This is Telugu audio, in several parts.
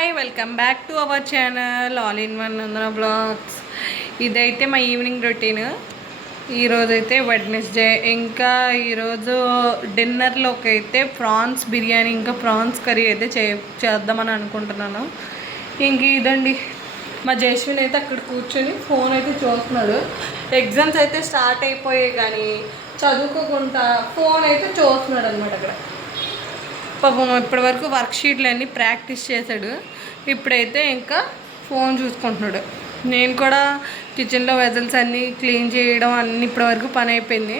Hi welcome back to our channel all in one Nandana blogs. ఇదైతే మా ఈవినింగ్ రొటీన్. ఈరోజైతే వెడ్నెస్డే. ఇంకా ఈరోజు డిన్నర్లోకి అయితే ప్రాన్స్ బిర్యానీ ఇంకా ప్రాన్స్ కర్రీ అయితే చేద్దామని అనుకుంటున్నాను. ఇంక ఇదండి మా జైశ్విన్ అయితే అక్కడ కూర్చొని ఫోన్ అయితే చూస్తున్నాడు. ఎగ్జామ్స్ అయితే స్టార్ట్ అయిపోయాయి కానీ చదువుకోకుండా ఫోన్ అయితే చూస్తున్నాడు అనమాట. అక్కడ పాపం ఇప్పటి వరకు వర్క్షీట్లు అన్నీ ప్రాక్టీస్ చేశాడు. ఇప్పుడైతే ఇంకా ఫోన్ చూసుకుంటున్నాడు. నేను కూడా కిచెన్లో వెజల్స్ అన్నీ క్లీన్ చేయడం అన్నీ ఇప్పటివరకు పని అయిపోయింది.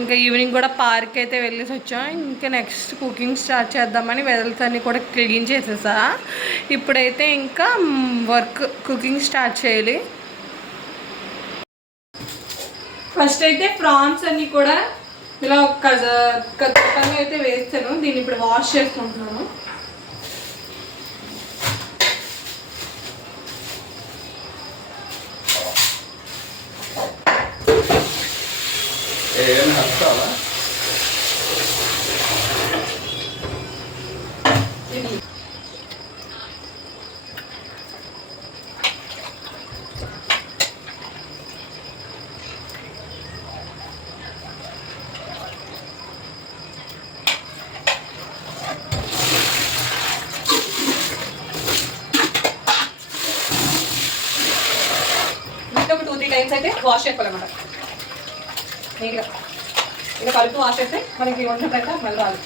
ఇంకా ఈవినింగ్ కూడా పార్క్ అయితే వెళ్ళేసి వచ్చాం. ఇంకా నెక్స్ట్ కుకింగ్ స్టార్ట్ చేద్దామని వెజల్స్ అన్నీ కూడా క్లీన్ చేసేసా. ఇప్పుడైతే ఇంకా కుకింగ్ స్టార్ట్ చేయాలి. ఫస్ట్ అయితే ప్రాన్స్ అన్నీ కూడా ఇలా కట్టంగా అయితే వేస్తాను. దీన్ని ఇప్పుడు వాష్ చేసుకుంటున్నాను. ఒక 2-3 టైమ్స్ అయితే వాష్ చేసుకోవాలన్నమాట. నీట్గా ఇలా కలుపుతూ వాష్ చేస్తే మనకి వండినట్లయితే మళ్ళీ రాదు.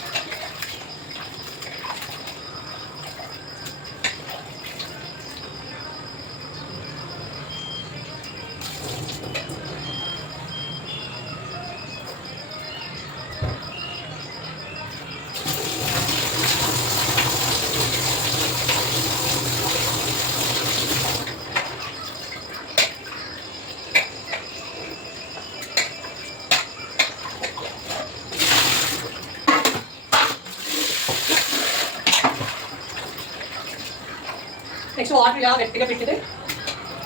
నెక్స్ట్ వాటర్ ఇలా గట్టిగా పెట్టితే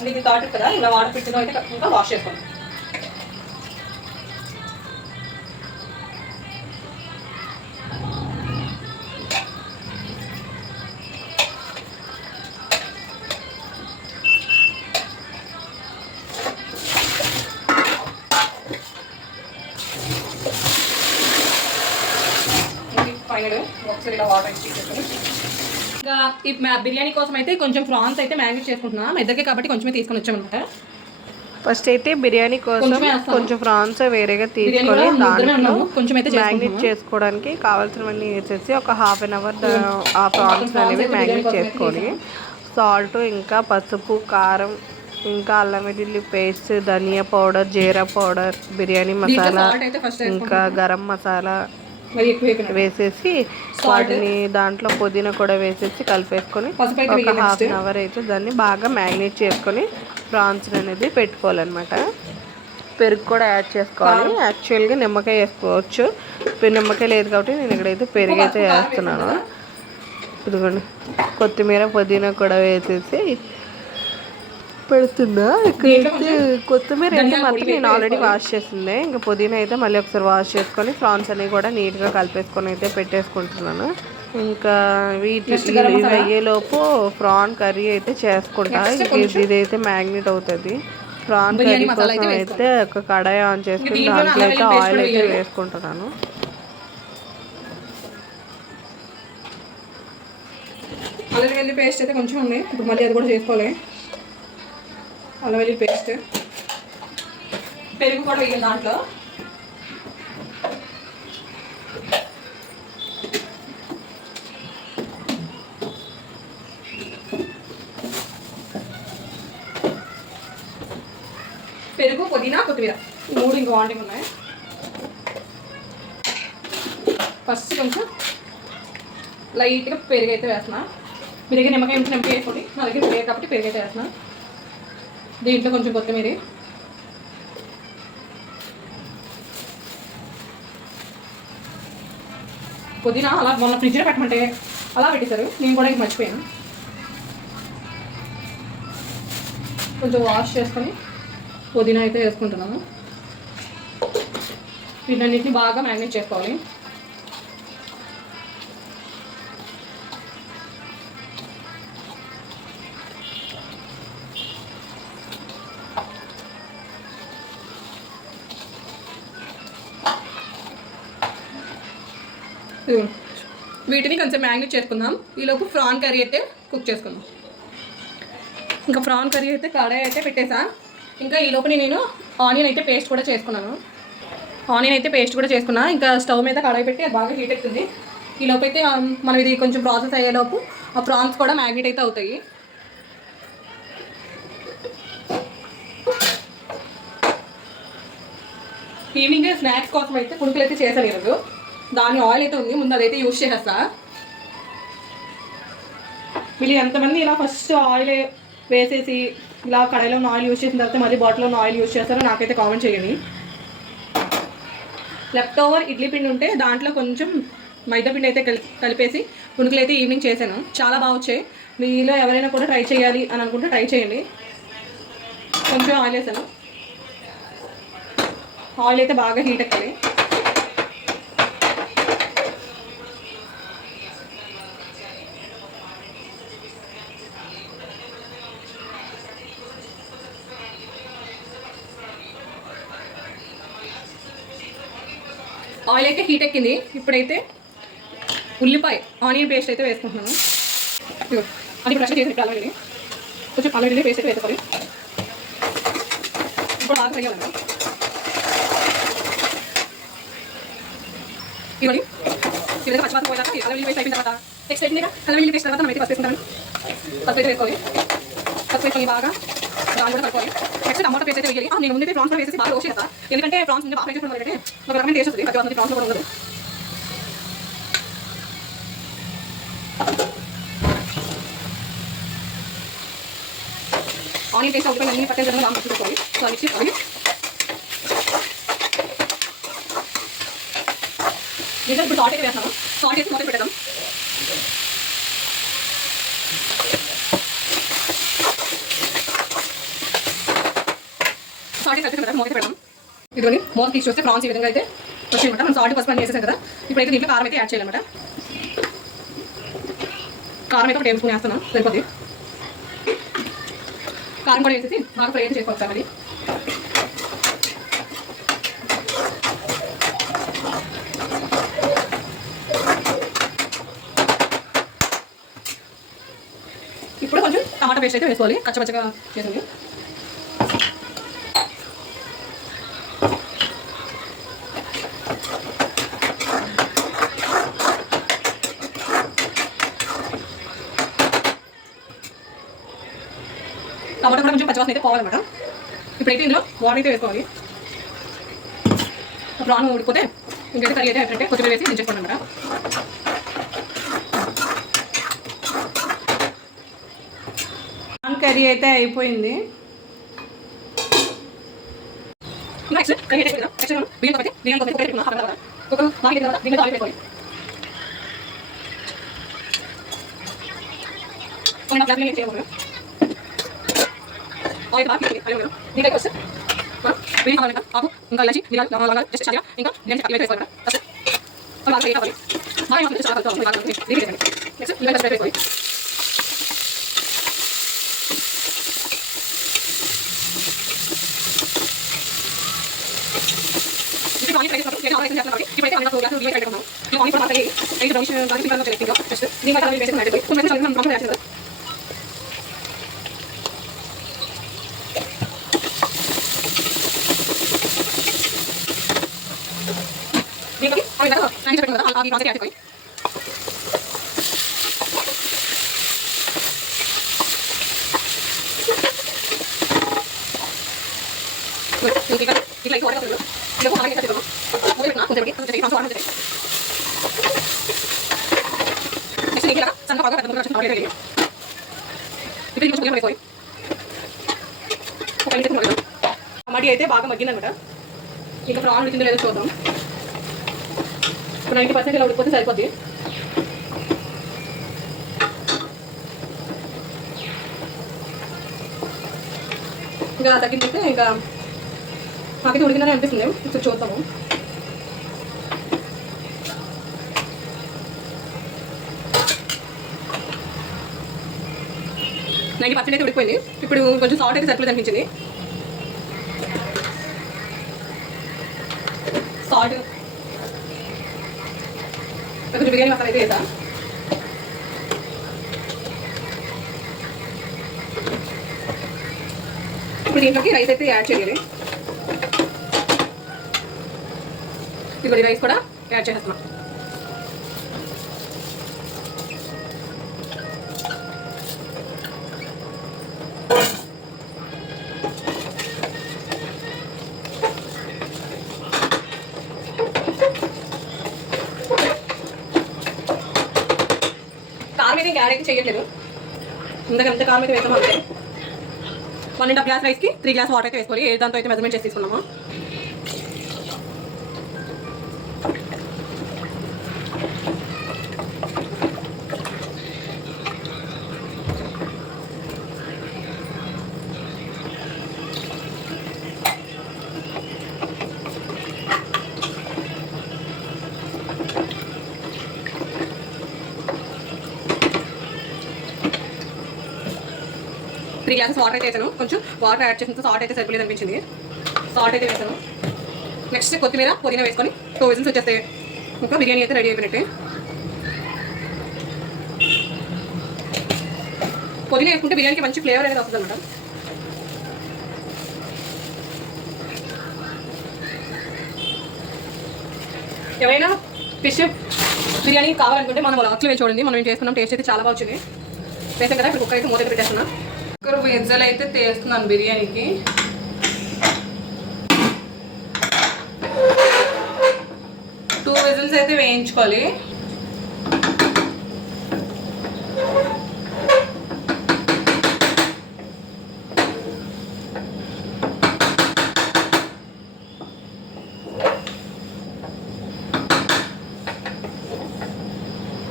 ఇది థాట్ కదా, ఇలా వాటర్ పెట్టిన అయితే ఇంకా వాష్ చేసుకోండి. ఫైనల్ ఒకసారి ఇలా వాటర్ ఇచ్చేసుకొని ఇంకా ఈ బిర్యానీ కోసం అయితే కొంచెం ప్రాన్స్ అయితే మ్యారినేట్ చేసుకుంటున్నాం. మా ఇద్దరికి కాబట్టి కొంచెమే తీసుకొని వచ్చామన్నమాట. ఫస్ట్ అయితే బిర్యానీ కోసం కొంచెం ప్రాన్స్ వేరేగా తీసుకొని దాంట్లో కొంచెం అయితే మ్యారినేట్ చేసుకోవడానికి కావాల్సినవన్నీ వేసేసి ఒక హాఫ్ అన్ అవర్ ఆ ప్రాన్స్ అనేవి మ్యారినేట్ చేసుకొని సాల్ట్ ఇంకా పసుపు కారం ఇంకా అల్లం వెల్లుల్లి పేస్ట్ ధనియా పౌడర్ జీరా పౌడర్ బిర్యానీ మసాలా ఇంకా గరం మసాలా వేసేసి వాటిని దాంట్లో పుదీనా కూడా వేసేసి కలిపేసుకొని ఒక హాఫ్ అన్ అవర్ అయితే దాన్ని బాగా మ్యారినేట్ చేసుకొని ప్రాన్స్ అనేది పెట్టుకోవాలన్నమాట. పెరుగు కూడా యాడ్ చేసుకోవాలి. యాక్చువల్గా నిమ్మకాయ వేసుకోవచ్చు, నిమ్మకాయ లేదు కాబట్టి నేను ఇక్కడైతే పెరుగు అయితే వేస్తున్నాను. ఇదిగోండి కొత్తిమీర పుదీనా కూడా వేసేసి పెడుతున్నా. ఇక్కడైతే కొత్తిమీర అయితే మాత్రం నేను ఆల్రెడీ వాష్ చేసిందే. ఇంకా పుదీనా అయితే మళ్ళీ ఒకసారి వాష్ చేసుకొని ప్రాన్స్ అన్ని కూడా నీట్గా కలిపేసుకొని అయితే పెట్టేసుకుంటున్నాను. ఇంకా ఇవి అయ్యేలోపు ప్రాన్ కర్రీ అయితే చేసుకుంటా. ఇదైతే మ్యాగ్నెట్ అవుతుంది. ప్రాన్ కర్రీ కోసం అయితే ఒక కడాయి ఆన్ చేసుకుని దాంట్లో అయితే ఆయిల్ అయితే వేసుకుంటున్నాను. అల్లం వెల్లుల్లి పేస్ట్ అయితే కొంచెం ఉంది, ఇప్పుడు మళ్ళీ అది కూడా చేసుకోవాలి. అల్లం వెల్లుల్లి పేస్ట్ పెరుగు కూడా వేయాలి దాంట్లో. పెరుగు పుదీనా కొత్తిమీర 3 ఇంకా వాంటింగ్ ఉన్నాయి. ఫస్ట్ కొంచెం లైట్గా పెరుగు అయితే వేస్తున్నా. మీ దగ్గర నిమ్మకాయ ఉంటే నిమ్మకాయ వేసుకోండి, నా దగ్గర పెరుగు కాబట్టి పెరుగు అయితే వేస్తున్నా. దీంట్లో కొంచెం కొత్తిమీర పుదీనా అలా మొన్న ఫ్రిడ్జ్లో పెట్టమంటే అలా పెట్టేశారు, నేను కూడా ఇంక మర్చిపోయాను. కొంచెం వాష్ చేసుకొని పుదీనా అయితే వేసుకుంటున్నాను. వీటన్నిటిని బాగా మ్యారినేట్ చేసుకోవాలి. వీటిని కొంచెం మ్యాగ్నేట్ చేసుకుందాం. ఈలోపు ప్రాన్ కర్రీ అయితే కుక్ చేసుకుందాం. ఇంకా ప్రాన్ కర్రీ అయితే కడాయి అయితే పెట్టేసా. ఇంకా ఈలోపు నేను ఆనియన్ అయితే పేస్ట్ కూడా చేసుకున్నాను. ఇంకా స్టవ్ మీద కడాయి పెట్టి అది బాగా హీట్ ఎక్కుతుంది. ఈలోపు అయితే మనం ఇది కొంచెం ప్రాసెస్ అయ్యేలోపు ఆ ప్రాన్స్ కూడా మ్యాగ్నేట్ అయితే అవుతాయి. ఈవినింగ్ స్నాక్స్ కోసం అయితే కుడుకులు అయితే చేశాను ఈరోజు. దాని ఆయిల్ అయితే ఉంది, ముందు అదైతే యూజ్ చేసేస్తా. మీరు ఎంతమంది ఇలా ఫస్ట్ ఆయిల్ వేసేసి ఇలా కడాయిలో ఉన్న ఆయిల్ యూజ్ చేసిన తర్వాత మళ్ళీ బాటిల్లో ఉన్న ఆయిల్ యూజ్ చేస్తారో నాకైతే కామెంట్ చేయండి. లెఫ్ట్ ఓవర్ ఇడ్లీ పిండి ఉంటే దాంట్లో కొంచెం మైదా పిండి అయితే కలిపేసి పునుకులు అయితే ఈవినింగ్ చేశాను. చాలా బాగా వచ్చాయి. మీలో ఎవరైనా కూడా ట్రై చేయాలి అని అనుకుంటే ట్రై చేయండి. కొంచెం ఆయిల్ వేసాను. ఆయిల్ అయితే బాగా హీట్ ఎక్కాలి. ఆయిల్ అయితే హీట్ ఎక్కింది. ఇప్పుడైతే ఉల్లిపాయ ఆనియన్ పేస్ట్ అయితే వేసుకుంటున్నాను. అది ఇప్పుడు చేసి పెట్టాలి. కొంచెం అల్లం పేస్ట్ అయితే వేసుకోవాలి. ఇప్పుడు బాగా వేయాలండి. ఇవ్వండి. ఇవైతే పచ్చిపాత పోయేదాకా అల్లం పేస్ట్ అయిపోయిన తర్వాత నెక్స్ట్ పెట్టింది అల్లం పేస్ట్ తర్వాత మనం అయితే పసుపు వేసుకుంటాను. పసుపు అయితే వేసుకోవాలి. పసుపు వేసుకొని బాగా దాని కూడా కలుపుకోవాలి. నెక్స్ట్ టమాటో పేస్ట్ అయితే వేయాలి. నేను ముందైతే ప్రాన్స్ వేసేసి బాగా రోస్ట్ చేస్తాను. ఎందుకంటే ప్రాన్స్ బాగా ఫ్రై చేసుకోవడం అంటే ఒక రకమైన టేస్ట్ వస్తుంది. ప్రతి ఒక్కరికి ప్రాన్స్ కూడా ఉండదు. ఆనియన్ పేస్ట్ అవుతుంది. అన్ని పట్టే విధంగా బాగా చూసుకోవాలి. సో మిక్స్ చేసుకోవాలి. దీంట్లో ఇప్పుడు సాల్ట్ అయితే వేస్తాము. సాల్ట్ వేసి మొదలు పెట్టేద్దాం. సాల్ట్ కలిపి కదా మూత పెడదాం. ఇదిగోని మూత తీసి చూస్తే ప్రాన్స్ ఈ విధంగా అయితే వచ్చాయన్నమాట. మనం సాల్ట్ పసుపు వేసేసాం కదా. ఇప్పుడైతే దీంట్లో కారం అయితే యాడ్ చేయాలన్నమాట. కారం అయితే ఒక టేబుల్ స్పూన్ వేస్తున్నాం, సరిపోతుంది. కారం కూడా వేసేసి బాగా ఫ్రై అయితే చేసుకోవచ్చు. మరి ఇప్పుడు కొంచెం టమాటా పేస్ట్ అయితే వేసుకోవాలి. కచ్చపచ్చగా చేసింది. టమాటా కూడా కొంచెం పచ్చివాసన అయితే పోవాలన్నమాట. ఇప్పుడైతే ఇందులో వాటర్ అయితే వేసుకోవాలి. ప్రాన్ ఉడికిపోతే ఇంకైతే కర్రీ అయితే ఏంటంటే కొద్దిగా వేసి దించేసుకోండి అన్నమాట. ప్రాన్ కర్రీ అయితే అయిపోయింది. నెక్స్ట్ కర్రీ అయితే నెక్స్ట్ బియ్యం అయితే బియ్యం ఒక దీంట్లో ఆయిల్ వేసుకోవాలి. చేయకూడదు. ఆయిల్ బాగా అల్లం దీంట్లోకి వస్తే బియ్యం కావాలంట ఆకు ఇంకా ఇలాచి మిరియాలు జస్ట్ చాలా ఇంకా నేను ఇవైతే వేసుకోవాలి. ఫస్ట్ బాగా ఫ్రై కావాలి. బాగా చాలా కలుపుకోవాలి. బాగా నెక్స్ట్ ఇవైతే స్ప్రెడ్ వేసుకోవాలి. ఆయిల్ ఫ్రై చేసుకుంటాం. నేను ఆయిల్ చేస్తాను కాబట్టి ఇప్పుడైతే అన్ని గ్లాసులు బియ్యం కలుపుకున్నాం. ఈ ఆయిల్ ఫ్రై అయితే బ్రౌనిష్ బాగా సింపుల్గా వచ్చేది. ఇంకా నెక్స్ట్ దీంట్లో అల్లం వేసుకున్నట్టు కొంచెం చాలా మనం యాడ్ చేస్తాం. దీనికి ఆయిల్ కదా నాని చెప్పాను కదా ఆ ప్రాసెస్ యాడ్ చేసుకోవాలి. ఇట్లా ఇట్లా వాటర్ వస్తుంది. ఇలా బాగా యాడ్ చేద్దాం. ఓకే నా కొంచెం ట్రాన్స్ఫర్ వాటర్ చేద్దాం. నెక్స్ట్ ఇలా సన్నగా బాగా పెద్ద ముక్కలు ఆయిల్ వేయాలి. ఇప్పుడు కొంచెం బియ్యం వేసుకోవాలి. ఒక నిమిషం మగ్గిద్దాం. టమాటా అయితే బాగా మగ్గిందన్నమాట. ఇంకా ప్రాన్ ఉడికిందో లేదో చూద్దాం. ఇప్పుడు 90% ఇలా ఉడికిపోతే సరిపోద్ది. ఇంకా తగ్గించేస్తే ఇంకా నాకైతే ఉడికిందని అనిపిస్తుంది. ఇప్పుడు చూద్దాము. నాకు 10% అయితే ఉడికిపోయింది. ఇప్పుడు కొంచెం సాల్ట్ అయితే సరిపోలేదు అనిపించింది. సాల్ట్ కొంచెం కొంచెం బిర్యానీ మసాలా అయితే వేద్దాం. ఇప్పుడు దీంట్లోకి రైస్ అయితే యాడ్ చేయాలి. ఇప్పుడు రైస్ కూడా యాడ్ చేసేస్తున్నాం. కారం అయితే యాడ్ అయితే చేయట్లేదు. ఇందాక ఎంత కారం అయితే వేసామో అంతే. 1.5 గ్లాస్ రైస్కి 3 గ్లాస్ వాటర్ అయితే వేసుకోవాలి. ఏ దాంతో అయితే మెజర్మెంట్ చేసి తీసుకున్నామో. త్రీ గ్లాసెస్ వాటర్ అయితే వేసాను. కొంచెం వాటర్ యాడ్ చేసిన సాల్ట్ అయితే సరిపోలేదు అనిపించింది. సాల్ట్ అయితే వేసాను. నెక్స్ట్ కొత్తిమీర పుదీనా వేసుకొని 2 విజిల్స్ వచ్చేస్తే ఇంకా బిర్యానీ అయితే రెడీ అయిపోయినట్టే. పుదీనా వేసుకుంటే బిర్యానీకి మంచి ఫ్లేవర్ అనేది వస్తుంది అన్నమాట. ఎవరైనా ఫిష్ బిర్యానీ కావాలనుకుంటే మనం లాస్ట్లో వెళ్ళి చూడండి. మనం ఏం చేసుకున్నాం, టేస్ట్ అయితే చాలా బాగా వచ్చింది. వేసాం కదా, ఇప్పుడు కుక్కర్ అయితే మూత పెట్టేస్తున్నా. కుక్కర్ విజిల్ అయితే తీస్తున్నాను బిర్యానీకి. టూ విజిల్స్ అయితే వేయించుకోవాలి.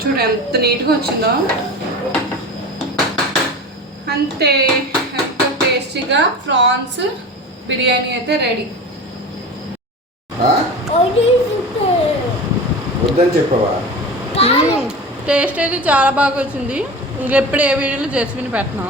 చూడు ఎంత నీట్గా వచ్చిందో. అంతే, ఎంతో టేస్టీగా ప్రాన్స్ బిర్యానీ అయితే రెడీ. వద్దని చెప్పవా? టేస్ట్ అయితే చాలా బాగా వచ్చింది. ఇంకెప్పుడు ఏ వీడియోలో జస్మిన్ పెట్టినా.